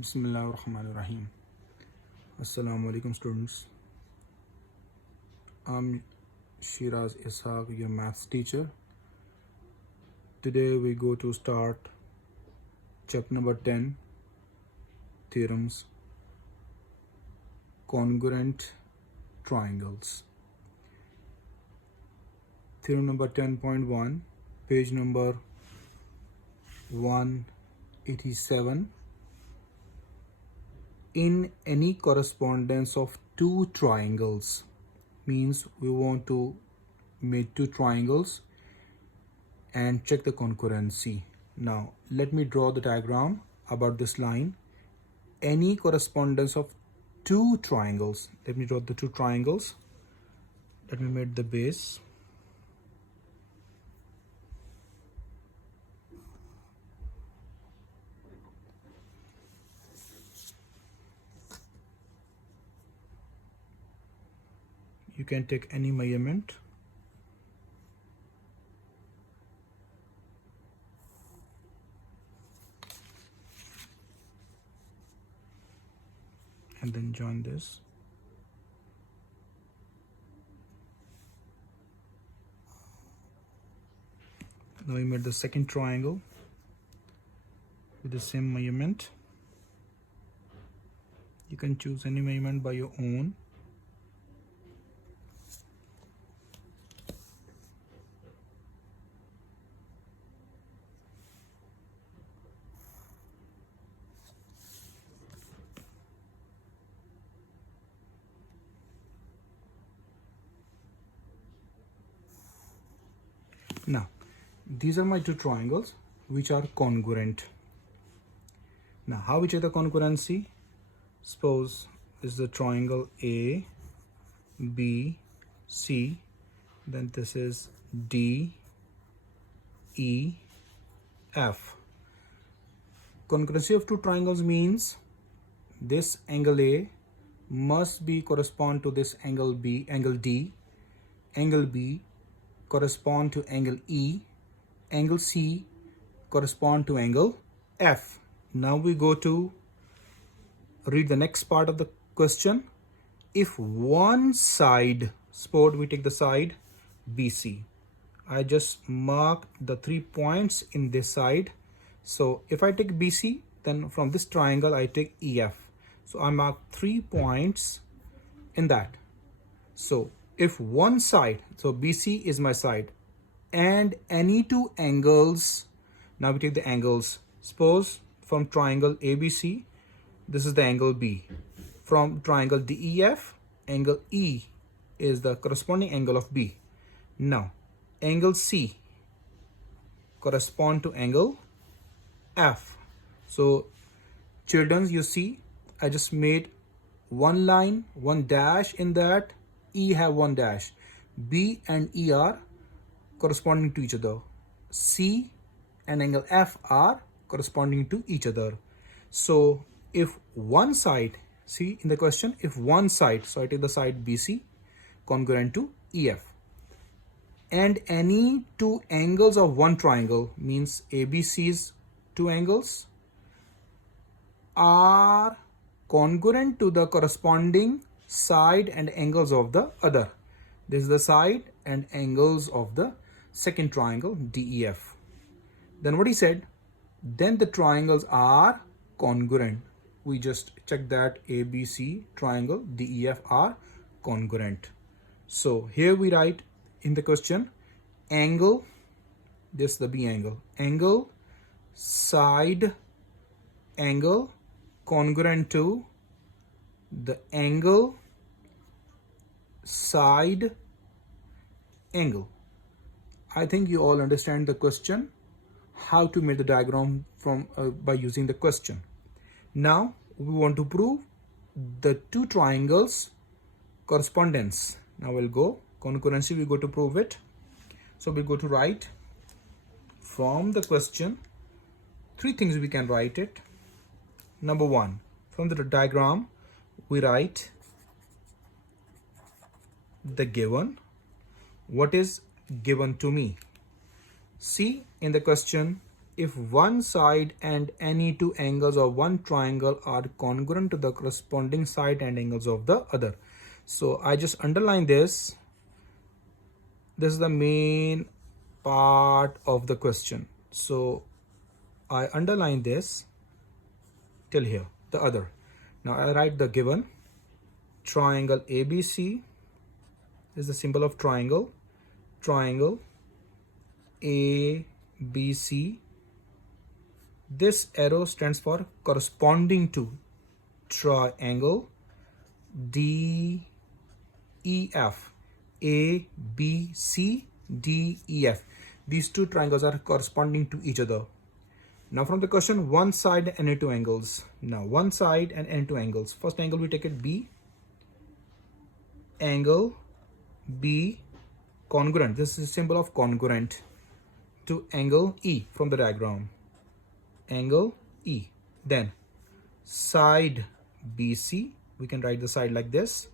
Bismillahirrahmanirrahim. Assalamu alaikum students. I'm Sheraz Ishaq, your maths teacher. Today we go to start chapter number 10, theorems, congruent triangles. Theorem number 10.1, page number 187. In any correspondence of two triangles, means we want to make two triangles and check the concurrency. Now let me draw the diagram about this line. Any correspondence of two triangles. Let me draw the two triangles. Let me make the base. You can take any measurement. And then join this. Now we made the second triangle with the same measurement. You can choose any measurement by your own. Now, these are my two triangles which are congruent. Now, how we check the concurrency? Suppose this is the triangle A, B, C, then this is D, E, F. Concurrency of two triangles means this angle A must be correspond to this angle B, angle D, angle B correspond to angle E, angle C correspond to angle F. Now we go to read the next part of the question. If one side, suppose we take the side BC, I just mark the 3 points in this side. So if I take BC, then from this triangle I take EF. So I mark 3 points in that. So if one side, so BC is my side, and any two angles, now we take the angles. Suppose from triangle ABC, this is the angle B. From triangle DEF, angle E is the corresponding angle of B. Now, angle C correspond to angle F. So, children, you see, I just made one line, one dash in that. E have one dash. B and E are corresponding to each other. C and angle F are corresponding to each other. So if one side, see in the question, if one side, so I take the side BC congruent to EF, and any two angles of one triangle, means ABC's two angles are congruent to the corresponding side and angles of the other. This is the side and angles of the second triangle DEF. Then what he said, then the triangles are congruent. We just check that ABC triangle DEF are congruent. So here we write in the question, angle, this is the B angle, angle, side, angle congruent to the angle, side, angle. I think you all understand the question, how to make the diagram from by using the question. Now we want to prove the two triangles correspondence. Now we'll go concurrency, we go to prove it. So we'll go to write from the question, three things we can write it. Number one, from the diagram we write the given. What is given to me? See in the question, if one side and any two angles of one triangle are congruent to the corresponding side and angles of the other. So I just underline this. This is the main part of the question. So I underline this till here, the other. Now I write the given triangle ABC is the symbol of triangle. Triangle ABC. This arrow stands for corresponding to triangle DEF. A, B, C, D, E, F. These two triangles are corresponding to each other. Now from the question, one side and any two angles. Now one side and any two angles. First angle we take it B. Angle B congruent. This is a symbol of congruent to angle E from the diagram. Angle E. Then side BC. We can write the side like this.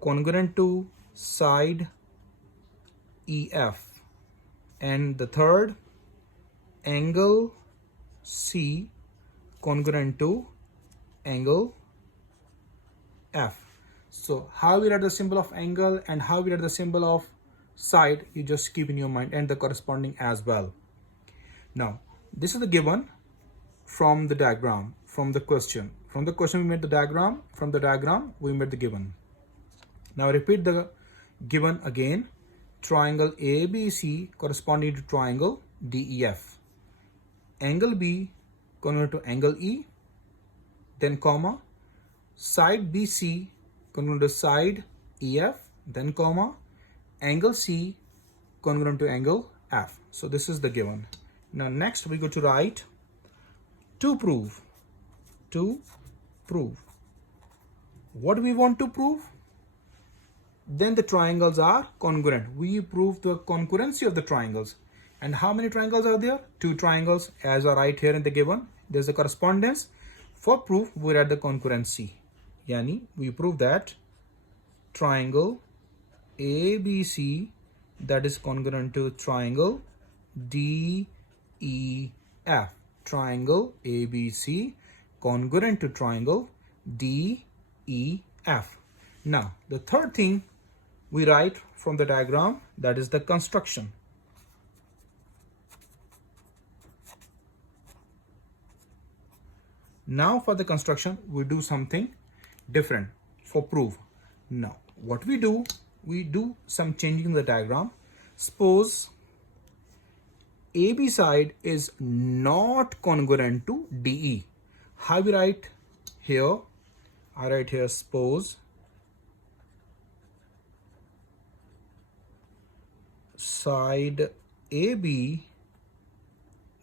Congruent to side EF. And the third, angle C congruent to angle F. So how we write the symbol of angle and how we write the symbol of side, you just keep in your mind, and the corresponding as well. Now this is the given from the diagram, from the question. From the question we made the diagram, from the diagram we made the given. Now repeat the given again. Triangle ABC corresponding to triangle DEF. Angle B congruent to angle E. Then comma. Side BC congruent to side EF. Then comma. Angle C congruent to angle F. So this is the given. Now next we go to write to prove. To prove. What do we want to prove? Then the triangles are congruent. We prove the congruency of the triangles. And how many triangles are there? Two triangles, as I write here in the given. There's the correspondence. For proof, we write the congruency. Yani, we prove that triangle ABC, that is congruent to triangle DEF. Triangle ABC congruent to triangle DEF. Now, the third thing we write from the diagram, that is the construction. Now for the construction, we do something different for proof. Now, what we do some changing in the diagram. Suppose AB side is not congruent to DE. How we write here? I write here, suppose side AB,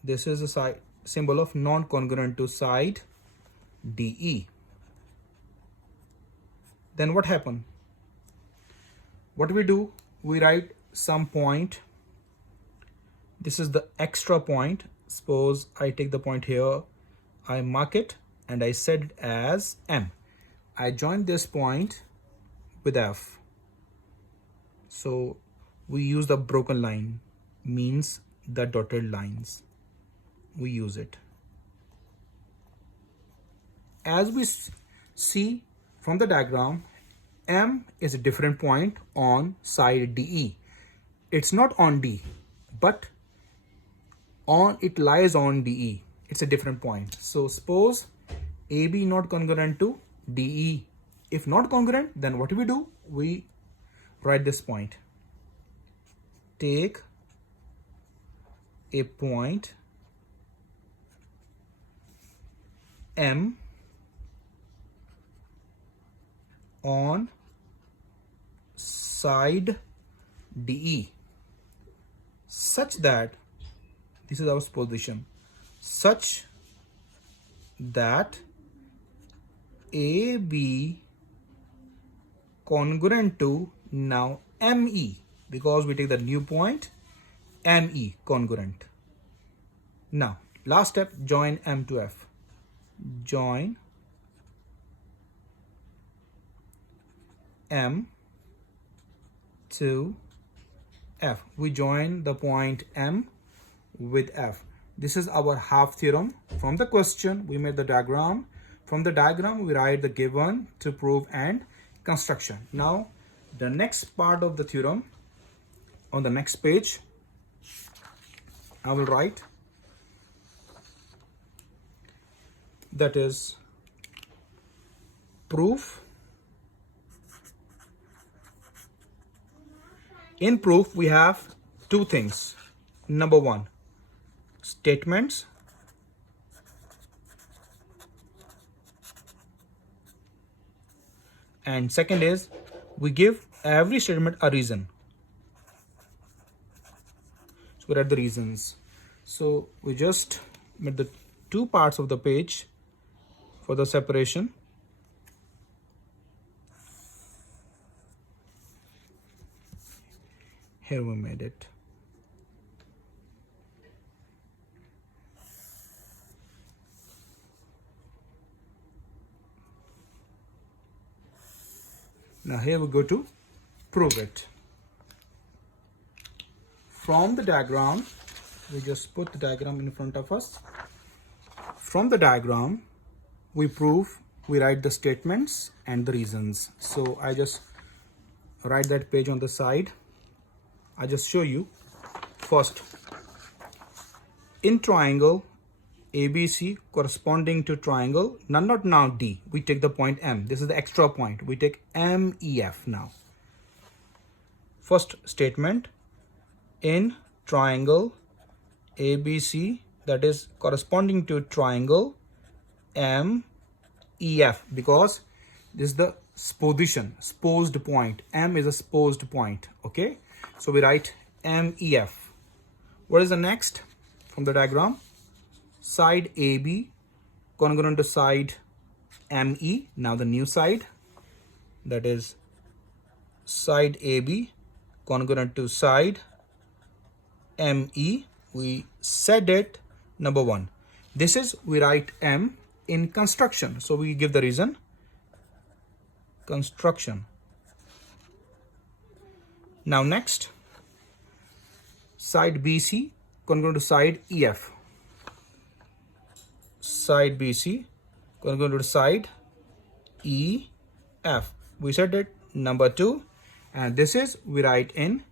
this is a side symbol of non-congruent to side DE. Then what happened? What we do? We write some point. This is the extra point. Suppose I take the point here, I mark it and I set it as M. I join this point with F. So we use the broken line, means the dotted lines. We use it. As we see from the diagram, M is a different point on side DE. It's not on D, but it lies on DE. It's a different point. So suppose AB not congruent to DE. If not congruent, then what do? We write this point. Take a point M on side DE such that, this is our position, such that AB congruent to now ME, because we take the new point, ME congruent. Now last step, join M to F. Join M to F. We join the point M with F. This is our half theorem. From the question, we made the diagram. From the diagram, we write the given, to prove, and construction. Now, the next part of the theorem, on the next page, I will write, that is proof. In proof, we have two things. Number one, statements. And second is, we give every statement a reason. So we write the reasons. So we just made the two parts of the page for the separation. Here we made it. Now here we go to prove it. From the diagram, we just put the diagram in front of us. From the diagram, we prove, we write the statements and the reasons. So I just write that page on the side. I just show you. First, in triangle ABC corresponding to triangle, not now D, we take the point M. This is the extra point. We take MEF now. First statement, in triangle ABC, that is corresponding to triangle MEF, because this is the supposed point. M is a supposed point. Okay, so we write MEF. What is the next from the diagram? Side AB congruent to side ME. Now the new side, that is side AB congruent to side ME. We said it. Number one, this is, we write M in construction. So we give the reason, construction. Now next, side BC congruent to side EF. Side BC congruent to side EF. We said it. Number two, and this is, we write in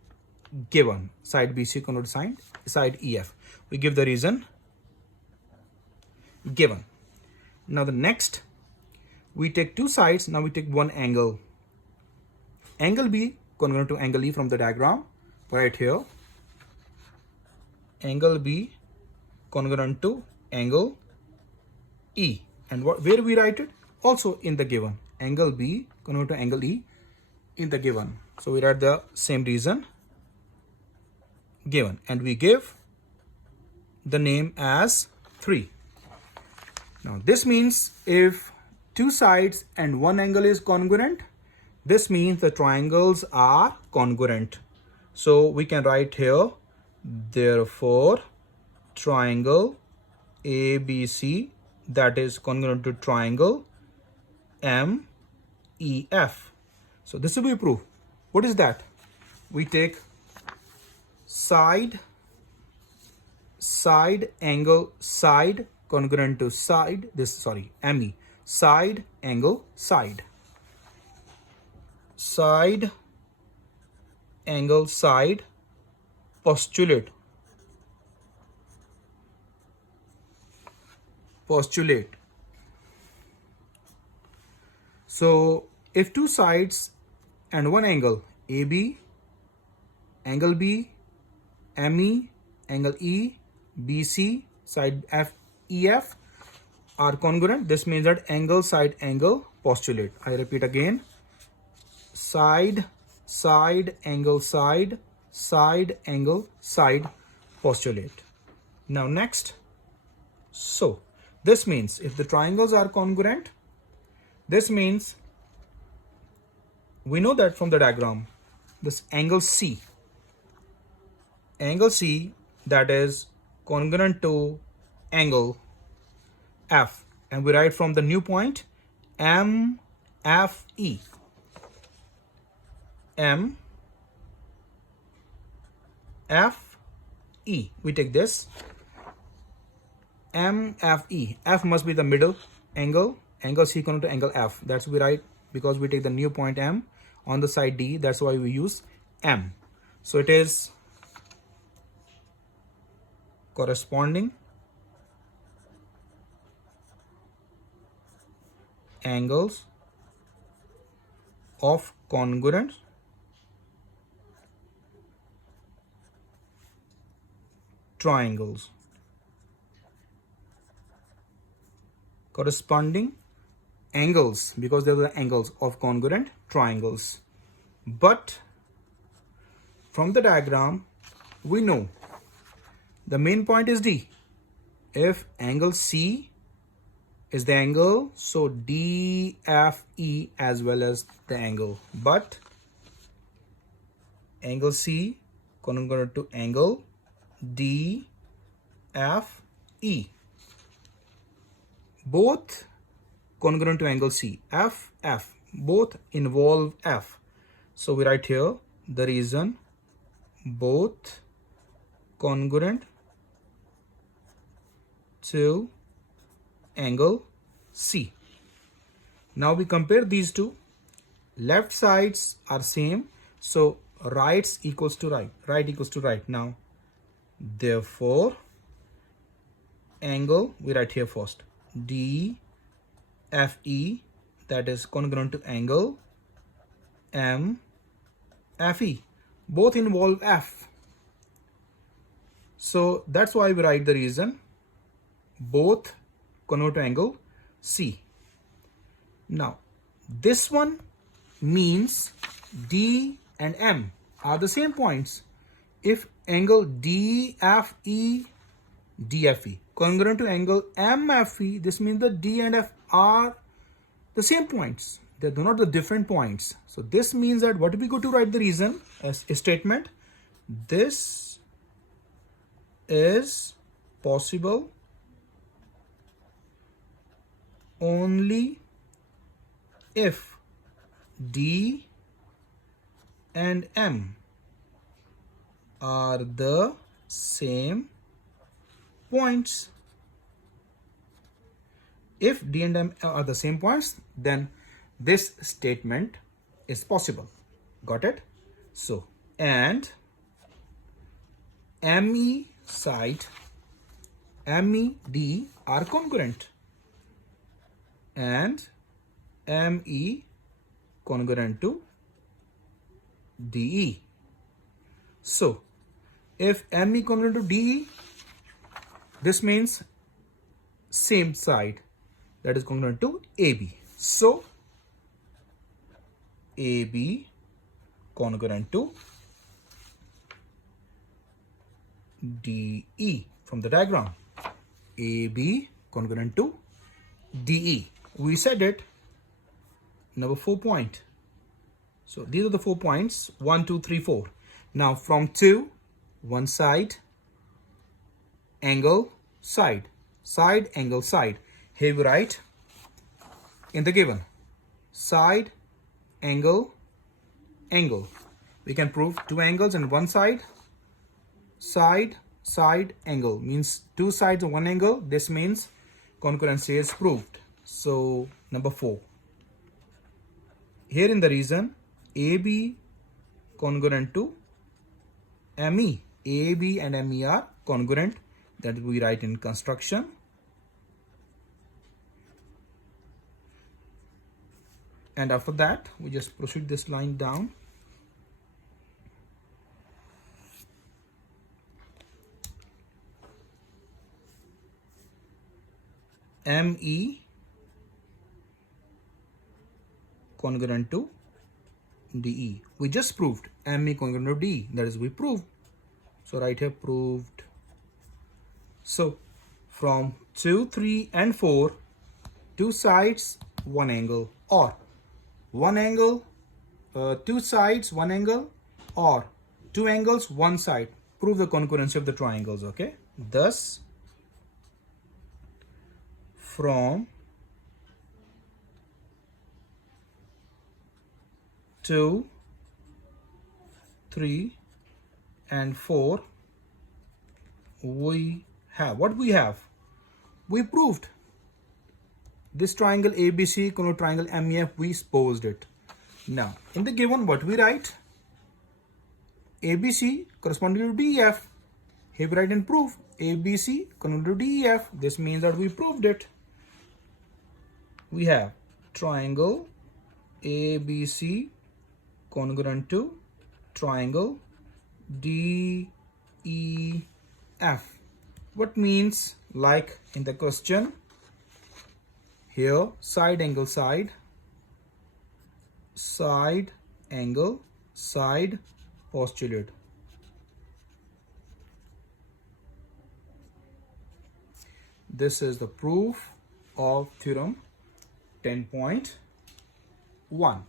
given, side BC congruent to side EF. We give the reason, given. Now the next, we take two sides. Now we take one angle. Angle B congruent to angle E from the diagram. Right here, angle B congruent to angle E. And where we write it? Also in the given. Angle B congruent to angle E in the given. So we write the same reason, given, and we give the name as 3. Now this means if two sides and one angle is congruent, this means the triangles are congruent. So we can write here, therefore triangle ABC, that is congruent to triangle MEF. So this will be proof. What is that? We take side angle side congruent to side, ME, side angle side, side angle side, postulate. So if two sides and one angle, AB, angle B, ME, angle E, BC, side EF are congruent, this means that angle side angle postulate. I repeat again, side angle side angle side postulate. Now next, so this means if the triangles are congruent, this means we know that from the diagram, this angle C, that is congruent to angle F, and we write from the new point MFE. MFE. We take this. MFE. F must be the middle angle. Angle C equal to angle F. That's we write because we take the new point M on the side D. That's why we use M. So it is corresponding angles of congruent triangles. Corresponding angles, because they are the angles of congruent triangles. But from the diagram, we know the main point is D. If angle C is the angle, so DFE as well as the angle. But angle C congruent to angle DFE. Both congruent to angle C. F, both involve F. So we write here the reason both congruent to angle C. Now we compare these two. Left sides are same, so right equals to right. Right equals to right. Now, therefore, angle we write here first. DFE, that is congruent to angle MFE. Both involve F. So that's why we write the reason both congruent to angle C. Now, this one means D and M are the same points. If angle DFE congruent to angle MFE, this means the D and F are the same points. They are not the different points. So this means that what we go to write the reason as a statement. This is possible only if D and M are the same points. If D and M are the same points, then this statement is possible. Got it? So, and ME side, MED are congruent, and ME congruent to DE. So, if ME congruent to DE, this means same side, that is congruent to AB. So, AB congruent to DE from the diagram. AB congruent to DE. We said it. Number 4 point. So these are the 4 points. 1, 2, 3, 4. Now from 2, one side, angle, side, side, angle, side. Here we write in the given side, angle, angle. We can prove 2 angles and one side. Side, side, angle means 2 sides and 1 angle. This means congruency is proved. So number 4. Here in the reason, AB congruent to ME. AB and ME are congruent. That we write in construction. And after that, we just proceed this line down. ME congruent to DE. We just proved ME congruent to DE. That is, we proved. So right here, proved. So from 2, 3, and 4, 2 sides, 1 angle, or 1 angle, 2 sides, 1 angle, or 2 angles, 1 side. Prove the congruency of the triangles. Okay. Thus, from 2, 3, and 4, we have what we have. We proved this triangle ABC equal to triangle MEF. We supposed it. Now in the given, what we write? ABC corresponding to DEF. Here we write in proof ABC corresponding to DEF. This means that we proved it. We have triangle ABC congruent to triangle DEF. What means? Like in the question, here side angle side, side angle side postulate. This is the proof of theorem 10.1.